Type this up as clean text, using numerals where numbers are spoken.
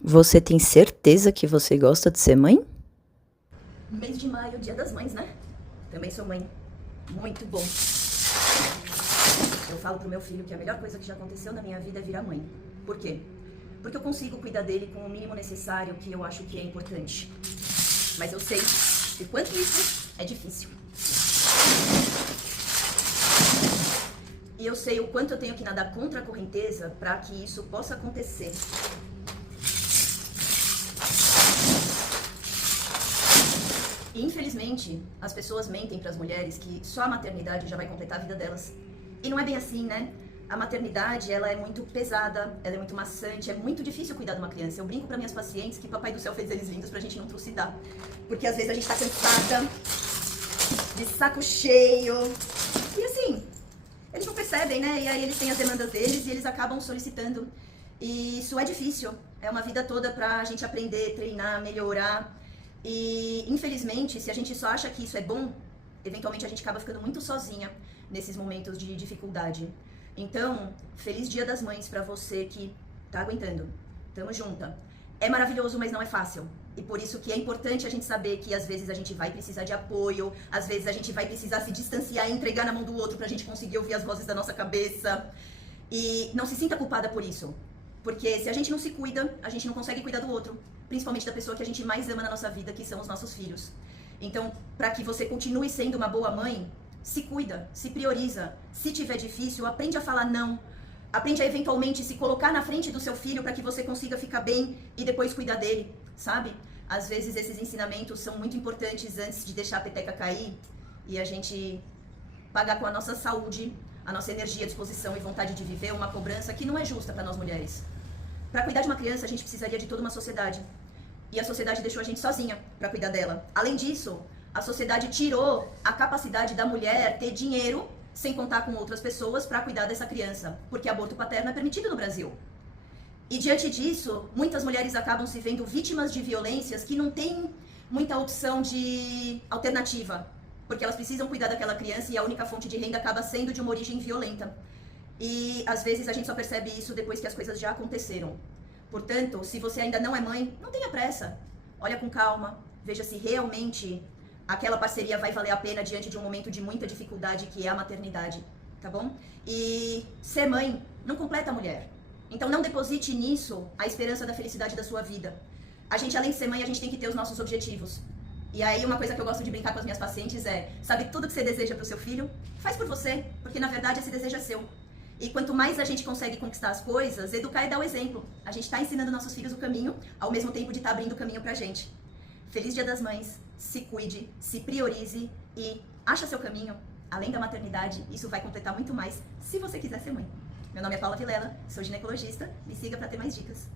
Você tem certeza que você gosta de ser mãe? Mês de maio, Dia das Mães, né? Também sou mãe. Muito bom. Eu falo pro meu filho que a melhor coisa que já aconteceu na minha vida é virar mãe. Por quê? Porque eu consigo cuidar dele com o mínimo necessário que eu acho que é importante. Mas eu sei que quanto isso é difícil. E eu sei o quanto eu tenho que nadar contra a correnteza para que isso possa acontecer. E, infelizmente, as pessoas mentem para as mulheres que só a maternidade já vai completar a vida delas. E não é bem assim, né? A maternidade, ela é muito pesada, ela é muito maçante, é muito difícil cuidar de uma criança. Eu brinco para minhas pacientes que papai do céu fez eles lindos pra gente não trucidar. Porque às vezes a gente tá cansada, de saco cheio. E assim, eles não percebem, né? E aí eles têm as demandas deles e eles acabam solicitando. E isso é difícil. É uma vida toda pra gente aprender, treinar, melhorar. E, infelizmente, se a gente só acha que isso é bom, eventualmente a gente acaba ficando muito sozinha nesses momentos de dificuldade. Então, feliz Dia das Mães pra você que tá aguentando. Tamo junta. É maravilhoso, mas não é fácil. E por isso que é importante a gente saber que às vezes a gente vai precisar de apoio, às vezes a gente vai precisar se distanciar e entregar na mão do outro pra gente conseguir ouvir as vozes da nossa cabeça. E não se sinta culpada por isso. Porque se a gente não se cuida, a gente não consegue cuidar do outro. Principalmente da pessoa que a gente mais ama na nossa vida, que são os nossos filhos. Então, para que você continue sendo uma boa mãe, se cuida, se prioriza. Se tiver difícil, aprende a falar não. Aprende a eventualmente se colocar na frente do seu filho para que você consiga ficar bem e depois cuidar dele, sabe? Às vezes esses ensinamentos são muito importantes antes de deixar a peteca cair e a gente pagar com a nossa saúde, a nossa energia, disposição e vontade de viver uma cobrança que não é justa para nós mulheres. Para cuidar de uma criança, a gente precisaria de toda uma sociedade. E a sociedade deixou a gente sozinha para cuidar dela. Além disso, a sociedade tirou a capacidade da mulher ter dinheiro sem contar com outras pessoas para cuidar dessa criança, porque aborto paterno é permitido no Brasil. E diante disso, muitas mulheres acabam se vendo vítimas de violências que não têm muita opção de alternativa, porque elas precisam cuidar daquela criança e a única fonte de renda acaba sendo de uma origem violenta. E às vezes a gente só percebe isso depois que as coisas já aconteceram. Portanto, se você ainda não é mãe, não tenha pressa. Olha com calma, veja se realmente aquela parceria vai valer a pena diante de um momento de muita dificuldade que é a maternidade, tá bom? E ser mãe não completa a mulher. Então não deposite nisso a esperança da felicidade da sua vida. A gente, além de ser mãe, a gente tem que ter os nossos objetivos. E aí uma coisa que eu gosto de brincar com as minhas pacientes é, sabe tudo que você deseja pro seu filho? Faz por você, porque na verdade esse desejo é seu. E quanto mais a gente consegue conquistar as coisas, educar é dar o exemplo. A gente está ensinando nossos filhos o caminho, ao mesmo tempo de estar abrindo o caminho pra gente. Feliz Dia das Mães, se cuide, se priorize e acha seu caminho. Além da maternidade, isso vai completar muito mais se você quiser ser mãe. Meu nome é Paula Vilela, sou ginecologista, me siga para ter mais dicas.